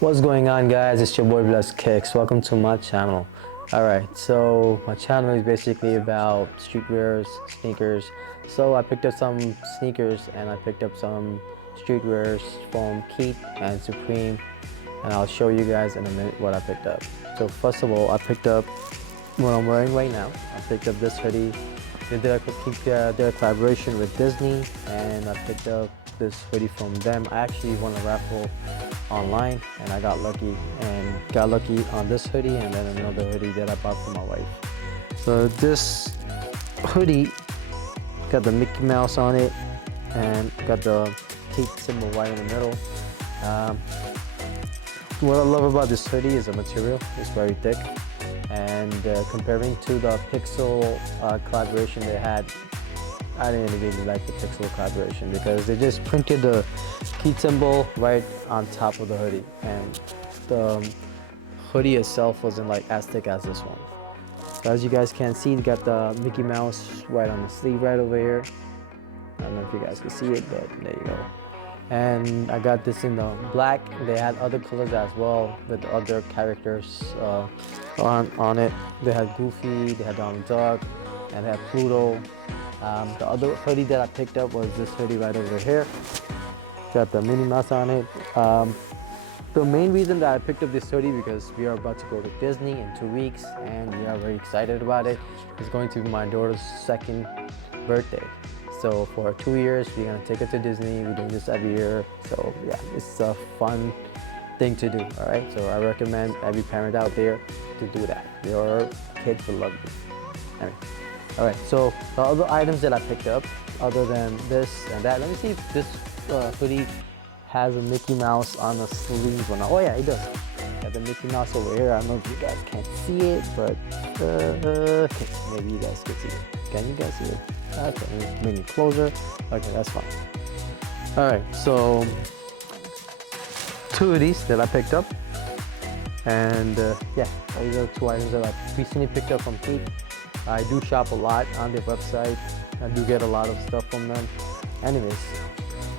What's going on, guys? It's your boy Blesskickz. Welcome to my channel. Alright, so my channel is basically about streetwears, sneakers. So I picked up some sneakers and I picked up some streetwears from Keith and Supreme, and I'll show you guys in a minute what I picked up. So first of all, I picked up what I'm wearing right now. I picked up this hoodie. They did a collaboration with Disney, and I picked up this hoodie from them. I actually won a raffle online and I got lucky on this hoodie and then another hoodie that I bought for my wife. So this hoodie got the Mickey Mouse on it and got the Keith symbol right in the middle. What I love about this hoodie is the material. It's very thick, and comparing to the Pixel collaboration they had, I didn't really like the Pixel collaboration because they just printed the Keith symbol right on top of the hoodie, and the hoodie itself wasn't like as thick as this one. So as you guys can see, you got the Mickey Mouse right on the sleeve right over here. I don't know if you guys can see it, but there you go. And I got this in the black. They had other colors as well with other characters on it. They had Goofy, they had Donald Duck, and they had Pluto. The other hoodie that I picked up was this hoodie right over here. Got the Minnie Mouse on it. The main reason that I picked up this hoodie because we are about to go to Disney in 2 weeks and we are very excited about it. It's going to be my daughter's second birthday. So for 2 years, we're gonna take her to Disney. We're doing this every year. So yeah, it's a fun thing to do, all right? So I recommend every parent out there to do that. Your kids will love you. Anyway. All right, so the other items that I picked up, other than this and that, let me see if this hoodie has a Mickey Mouse on the sleeve or not. Oh yeah, it does. Got the Mickey Mouse over here. I don't know if you guys can't see it, but okay, maybe you guys can see it. Can you guys see it? Okay, let me bring it closer. Okay, that's fine. All right, so 2 of these that I picked up, and yeah, these are 2 items that I recently picked up from Flea. I do shop a lot on their website. I do get a lot of stuff from them. Anyways,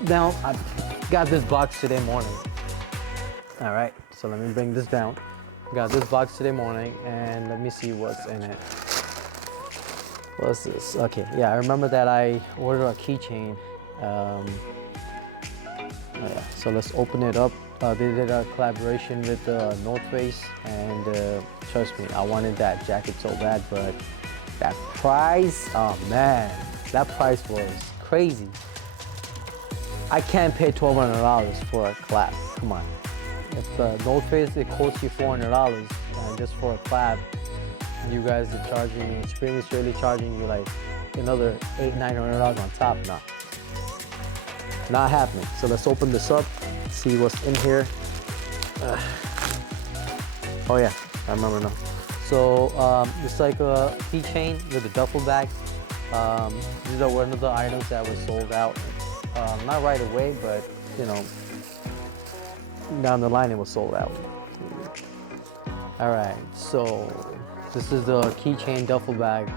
now I got this box today morning. All right, so let me bring this down. Got this box today morning, and let me see what's in it. What's this? Okay, yeah, I remember that I ordered a keychain. Oh yeah, so let's open it up. They did a collaboration with North Face, and trust me, I wanted that jacket so bad, but that price, oh man, that price was crazy. I can't pay $1,200 for a collab. Come on. If the North Face, it costs you $400, and just for a collab, you guys are charging me, Supreme is really charging you like another $800-900 on top. Nah, not happening. So let's open this up, see what's in here. Oh yeah, I remember now. So it's like a keychain with a duffel bag. These are one of the items that was sold out. Not right away, but you know, down the line it was sold out. All right, so this is the keychain duffel bag.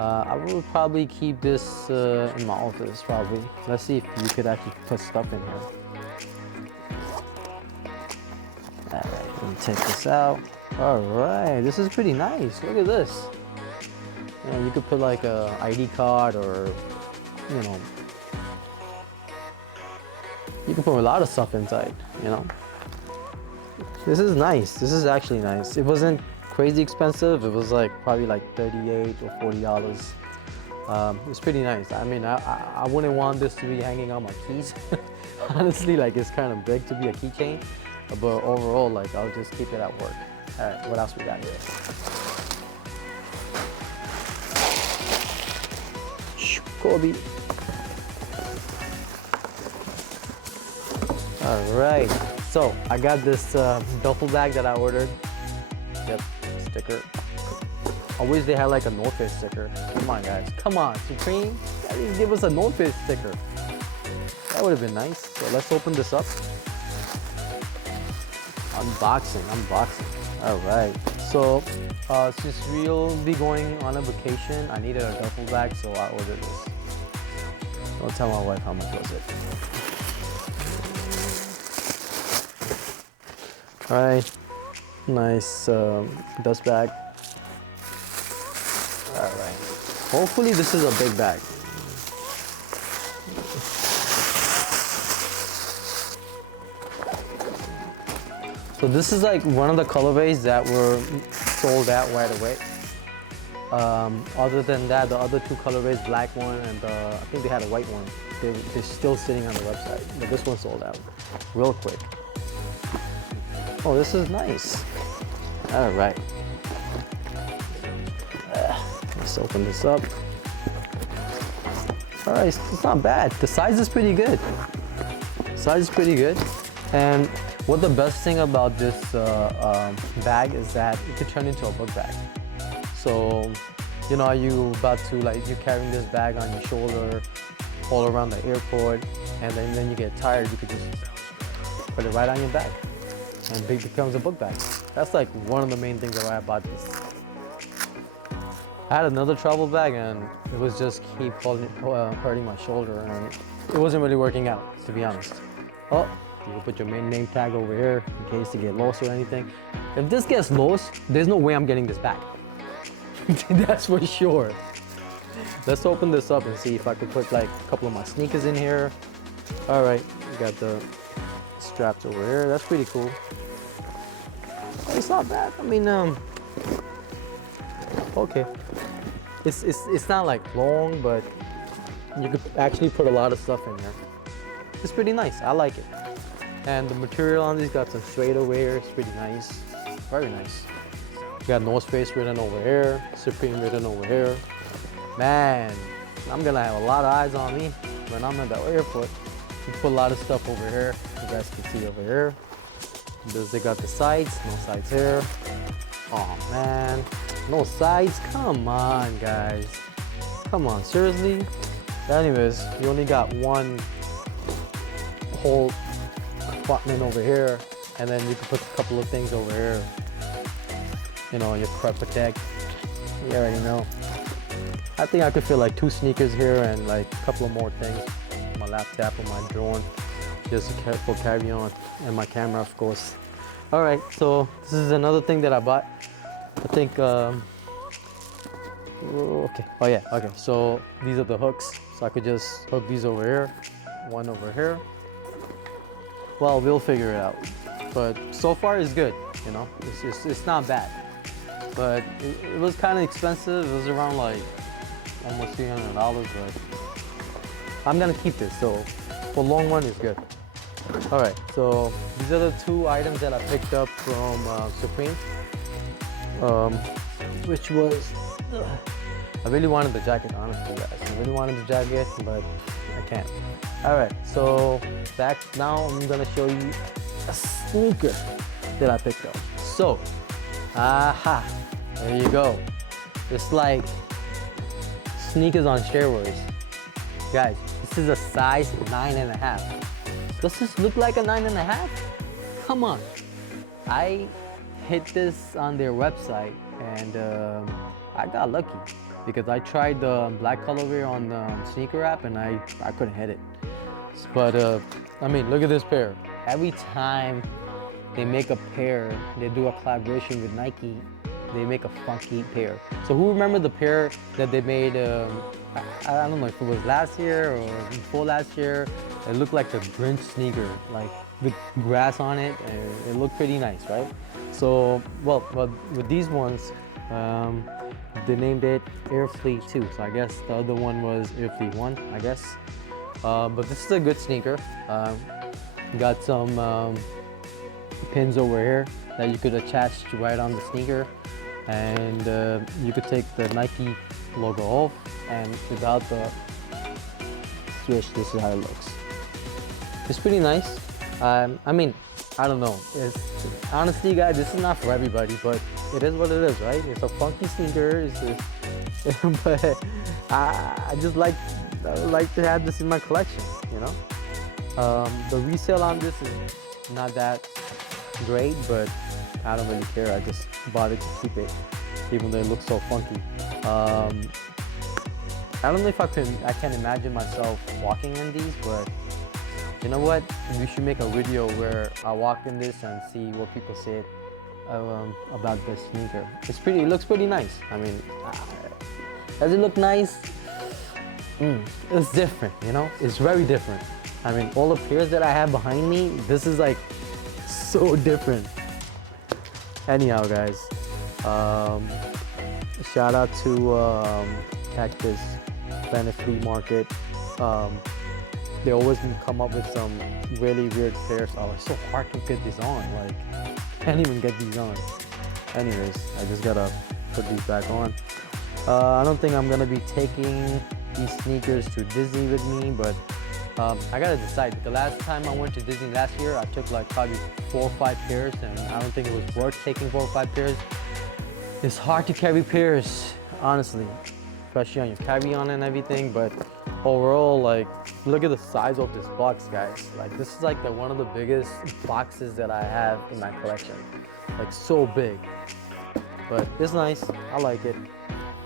I will probably keep this in my office probably. Let's see if you could actually put stuff in here. All right, let me take this out. All right, this is pretty nice. Look at this. You know, you could put like a ID card, or you know, you can put a lot of stuff inside, you know. This is nice. This is actually nice. It wasn't crazy expensive. It was like probably like $38 or $40. It's pretty nice. I mean, I wouldn't want this to be hanging on my keys. Honestly, like it's kind of big to be a keychain, but overall, like I'll just keep it at work. All right, what else we got here? Kobe. All right, so I got this duffel bag that I ordered. Yep, sticker. I wish they had like a North Face sticker. Come on, guys. Come on, Supreme. At least give us a North Face sticker. That would have been nice. So let's open this up. Unboxing. All right. So since we'll be going on a vacation, I needed a duffel bag, so I ordered this. Don't tell my wife how much was it. All right, nice dust bag. All right, hopefully this is a big bag. So this is like one of the colorways that were sold out right away. Other than that, the other two colorways, black one and I think they had a white one, they're still sitting on the website, but this one sold out real quick. Oh, this is nice. All right. Let's open this up. All right, it's not bad. The size is pretty good. Size is pretty good. And what the best thing about this bag is that it could turn into a book bag. So, you know, you about to you're carrying this bag on your shoulder all around the airport, and then you get tired, you could just put it right on your back, and it becomes a book bag. That's like one of the main things why I bought this. I had another travel bag, and it was just keep hurting my shoulder, and it wasn't really working out, to be honest. Oh, you can put your main name tag over here in case you get lost or anything. If this gets lost, there's no way I'm getting this back. That's for sure. Let's open this up and see if I could put like a couple of my sneakers in here. All right, we got the straps over here. That's pretty cool. It's not bad. I mean, okay. It's not like long, but you could actually put a lot of stuff in there. It's pretty nice. I like it. And the material on these got some suede over here. It's pretty nice. Very nice. Got North Face written over here, Supreme written over here. Man, I'm gonna have a lot of eyes on me when I'm at the airport. You put a lot of stuff over here. You guys can see over here. They got the sides, no sides here. Oh man, no sides. Come on, guys. Come on, seriously. Anyways, you only got one whole compartment over here, and then you can put a couple of things over here. You know, your crop protect. You already know. I think I could fit like 2 sneakers here and like a couple of more things. My laptop and my drone, just for carry on, and my camera, of course. All right, so this is another thing that I bought. I think, okay, oh yeah, okay. So these are the hooks. So I could just hook these over here, one over here. Well, we'll figure it out. But so far it's good, you know. It's not bad. But it was kind of expensive. It was around like almost $300, but I'm gonna keep this. So for long run, it's good. All right, so these are the 2 items that I picked up from Supreme, which was, I really wanted the jacket, honestly, guys. I really wanted the jacket, but I can't. All right, so now I'm gonna show you a sneaker that I picked up. So, aha, there you go. It's like sneakers on steroids. Guys, this is a size 9.5. Does this look like a 9.5? Come on. I hit this on their website, and I got lucky because I tried the black colorway on the sneaker app, and I couldn't hit it. But I mean, look at this pair. Every time they make a pair, they do a collaboration with Nike, they make a funky pair. So who remember the pair that they made, I don't know if it was last year or before last year, it looked like the Grinch sneaker, like with grass on it, and it looked pretty nice, right? So, well, with these ones, they named it Air Flea 2, so I guess the other one was Air Flea 1, I guess. But this is a good sneaker. Got some pins over here that you could attach right on the sneaker, and you could take the Nike logo off, and without the switch, this is how it looks. It's pretty nice. I mean, I don't know. Honestly, guys, this is not for everybody, but it is what it is, right? It's a funky sneaker. But I just like to have this in my collection, you know. The resale on this is not that great, but I don't really care. I just bought it to keep it, even though it looks so funky. I don't know if I can imagine myself walking in these, but You know what? We should make a video where I walk in this and see what people say about this sneaker. It looks pretty nice. I mean, does it look nice? It's different, you know? It's very different. I mean, all the pairs that I have behind me, this is like so different. Anyhow, guys, shout out to Cactus Planet Flea Market. They always come up with some really weird pairs. Oh, it's so hard to get these on. Like, can't even get these on. Anyways, I just gotta put these back on. I don't think I'm gonna be taking these sneakers to Disney with me, but I gotta decide. The last time I went to Disney last year, I took like probably 4 or 5 pairs, and I don't think it was worth taking 4 or 5 pairs. It's hard to carry pairs, honestly, especially on your carry-on and everything. But overall, like, look at the size of this box, guys. Like, this is like one of the biggest boxes that I have in my collection. Like, so big, but it's nice. I like it.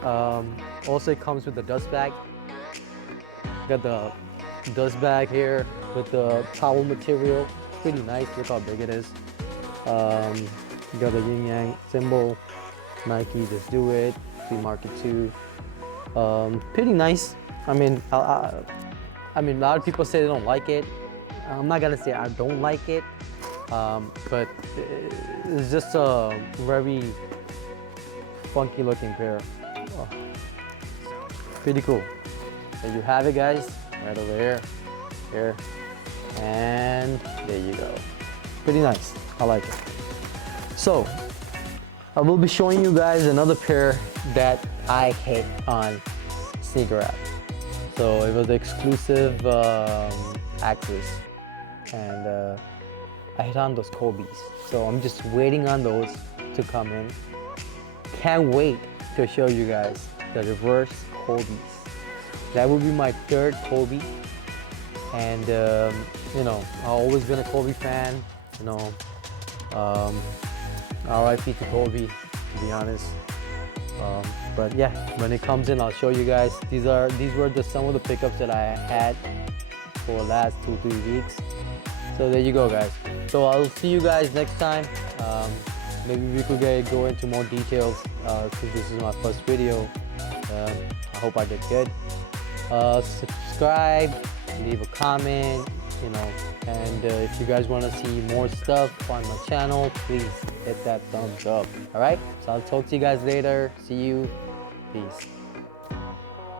Also, it comes with the dust bag. Got the dust bag here with the towel material. Pretty nice. Look how big it is. You got the yin yang symbol. Nike, just do it. Flea Market too. Pretty nice. I mean, a lot of people say they don't like it. I'm not gonna say I don't like it, but it's just a very funky looking pair. Oh, pretty cool. There you have it, guys. Right over here, and there you go. Pretty nice. I like it. So I will be showing you guys another pair that I hit on Sneaker App. So it was exclusive access, and I hit on those Kobe's. So I'm just waiting on those to come in. Can't wait to show you guys the reverse Kobe's. That will be my 3rd Kobe, and you know, I've always been a Kobe fan. You know, RIP to Kobe, to be honest. But yeah, when it comes in, I'll show you guys. These were just some of the pickups that I had for the last 2-3 weeks. So there you go, guys. So I'll see you guys next time. Maybe we could go into more details since this is my first video. I hope I did good. Subscribe, leave a comment, you know, and if you guys want to see more stuff on my channel, please hit that thumbs up. All right, so I'll talk to you guys later. See you. Peace.